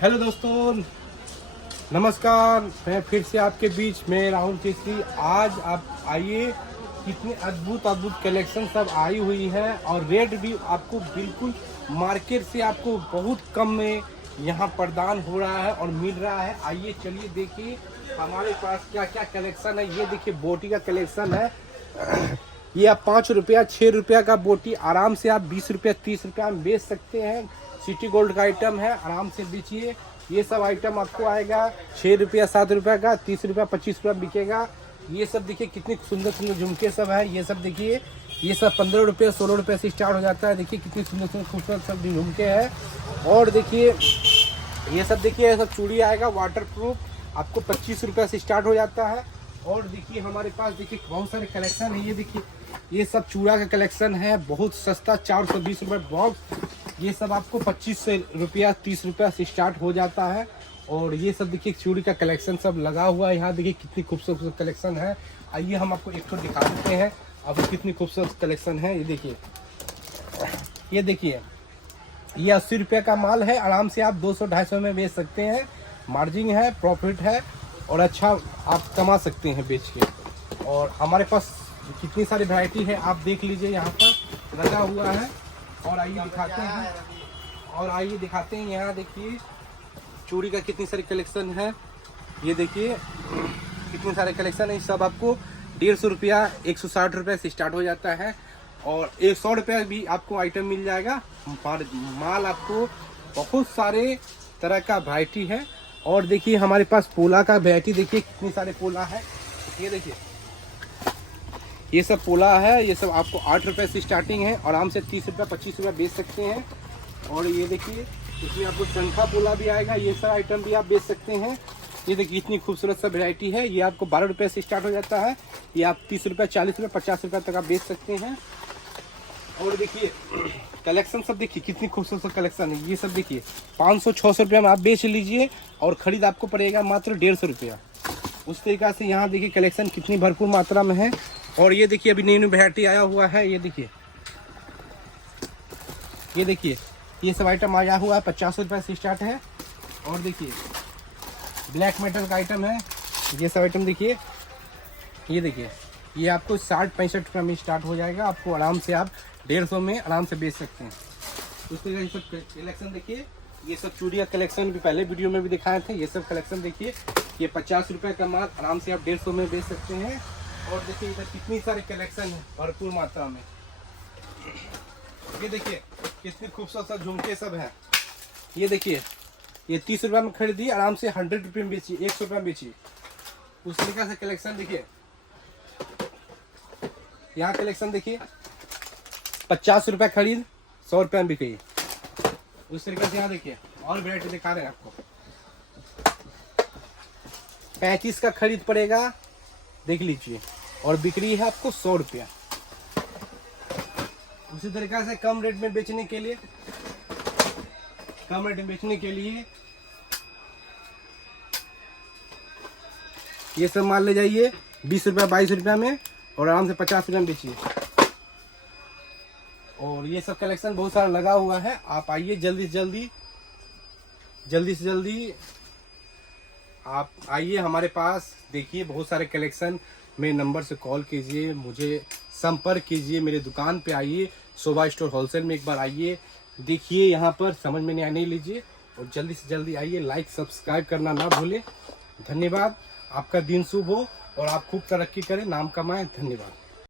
Hello दोस्तों, नमस्कार। मैं फिर से आपके बीच में राहुल केसरी। आज आप आइए, कितनी अद्भुत अद्भुत कलेक्शन सब आई हुई है और रेट भी आपको बिल्कुल मार्केट से आपको बहुत कम में यहाँ प्रदान हो रहा है और मिल रहा है। आइए चलिए देखिए हमारे पास क्या क्या कलेक्शन है। ये देखिए बोटी का कलेक्शन है। ये आप 5 रुपया 6 रुपया का बोटी आराम से आप 20 रुपया 30 रुपया में बेच सकते हैं। सिटी गोल्ड का आइटम है, आराम से बेचिए। ये सब आइटम आपको आएगा 6 रुपया 7 रुपया का, 30 रुपया 25 रुपया बिकेगा। ये सब देखिए कितनी सुंदर सुंदर झुमके सब है। ये सब देखिए, ये सब 15 रुपये 16 रुपये से स्टार्ट हो जाता है। देखिए कितनी सुंदर सुंदर खूबसूरत सब झुमके हैं। और देखिए ये सब देखिए, ये सब चूड़ी आएगा वाटर प्रूफ, आपको 25 रुपये से स्टार्ट हो जाता है। और देखिए हमारे पास देखिए बहुत सारे कलेक्शन है। ये देखिए ये सब चूड़ा का कलेक्शन है, बहुत सस्ता 420 रुपये बॉक्स। ये सब आपको 25 रुपया 30 रुपया से स्टार्ट हो जाता है। और ये सब देखिए चूड़ी का कलेक्शन सब लगा हुआ है। यहाँ देखिए कितनी खूबसूरत कलेक्शन है। आइए हम आपको एक तो दिखा देते हैं अब कितनी खूबसूरत कलेक्शन है। ये देखिए, ये देखिए, ये 80 रुपये का माल है। आराम से आप 200-250 में बेच सकते हैं। मार्जिन है, प्रॉफिट है और अच्छा आप कमा सकते हैं बेच के। और हमारे पास कितनी सारी वैरायटी है आप देख लीजिए, यहाँ पर लगा हुआ है। और आइए दिखाते हैं यहाँ देखिए चूड़ी का कितनी सारी कलेक्शन है। ये देखिए कितने सारे कलेक्शन है। सब आपको 150 रुपया 160 रुपये से स्टार्ट हो जाता है और 100 रुपया भी आपको आइटम मिल जाएगा। माल आपको बहुत सारे तरह का वैरायटी है। और देखिए हमारे पास पोला का वैरायटी देखिए कितनी सारे पोला है। ये देखिए ये सब पोला है। ये सब आपको 8 रुपये से स्टार्टिंग है, आराम से 30 रुपया 25 रुपया बेच सकते हैं। और ये देखिए इसमें आपको शंखा पोला भी आएगा, ये सब आइटम भी आप बेच सकते हैं। ये देखिए इतनी खूबसूरत सा वैरायटी है। ये आपको 12 रुपये से स्टार्ट हो जाता है। ये आप 30 रुपया 40 रुपया 50 रुपया तक आप बेच सकते हैं। और देखिए कलेक्शन सब देखिए कितनी खूबसूरत कलेक्शन है। ये सब देखिए 500-600 रुपये में आप बेच लीजिए और ख़रीद आपको पड़ेगा मात्र 150 रुपया। उस तरीक़ा से यहाँ देखिए कलेक्शन कितनी भरपूर मात्रा में है। और ये देखिए अभी नई वैरायटी आया हुआ है। ये देखिए, ये देखिए ये सब आइटम आया हुआ है, 50 रुपये से स्टार्ट है। और देखिए ब्लैक मेटल का आइटम है। ये सब आइटम देखिए, ये देखिए ये आपको 60-65 रुपये में स्टार्ट हो जाएगा। आपको आराम से आप 150 में आराम से बेच सकते हैं। उस तरीके ये सब कलेक्शन देखिए। ये सब चूड़ी का कलेक्शन भी पहले वीडियो में भी दिखाए थे। ये सब कलेक्शन देखिए, ये 50 रुपये का माल आराम से आप 150 में बेच सकते हैं। और देखिए इधर कितनी सारे कलेक्शन है भरपूर मात्रा में। ये देखिए कितनी खूबसूरत सा झुमके सब है। ये देखिए ये 30 रुपये में खरीदी, आराम से 100 रुपये में बेचिए, 100 रुपये में बेचिए। उस तरीके से कलेक्शन देखिए, यहाँ कलेक्शन देखिए 50 रुपये खरीद 100 रुपये में बिकी। उस तरीके से यहाँ देखिए और वैरायटी दिखा रहे हैं आपको। 35 का खरीद पड़ेगा, देख लीजिए, और बिक्री है आपको 100 रुपया। उसी तरीके से कम रेट में बेचने के लिए ये सब माल ले जाइए 20 रुपया 22 रुपया में और आराम से 50 रुपया में बेचिए। और ये सब कलेक्शन बहुत सारा लगा हुआ है। आप आइए जल्दी से जल्दी आप आइए हमारे पास। देखिए बहुत सारे कलेक्शन, मेरे नंबर से कॉल कीजिए, मुझे संपर्क कीजिए, मेरे दुकान पे आइए, शोभा स्टोर होलसेल में एक बार आइए, देखिए यहाँ पर समझ में नहीं लीजिए और जल्दी से जल्दी आइए। लाइक सब्सक्राइब करना ना भूलें। धन्यवाद। आपका दिन शुभ हो और आप खूब तरक्की करें, नाम कमाएं। धन्यवाद।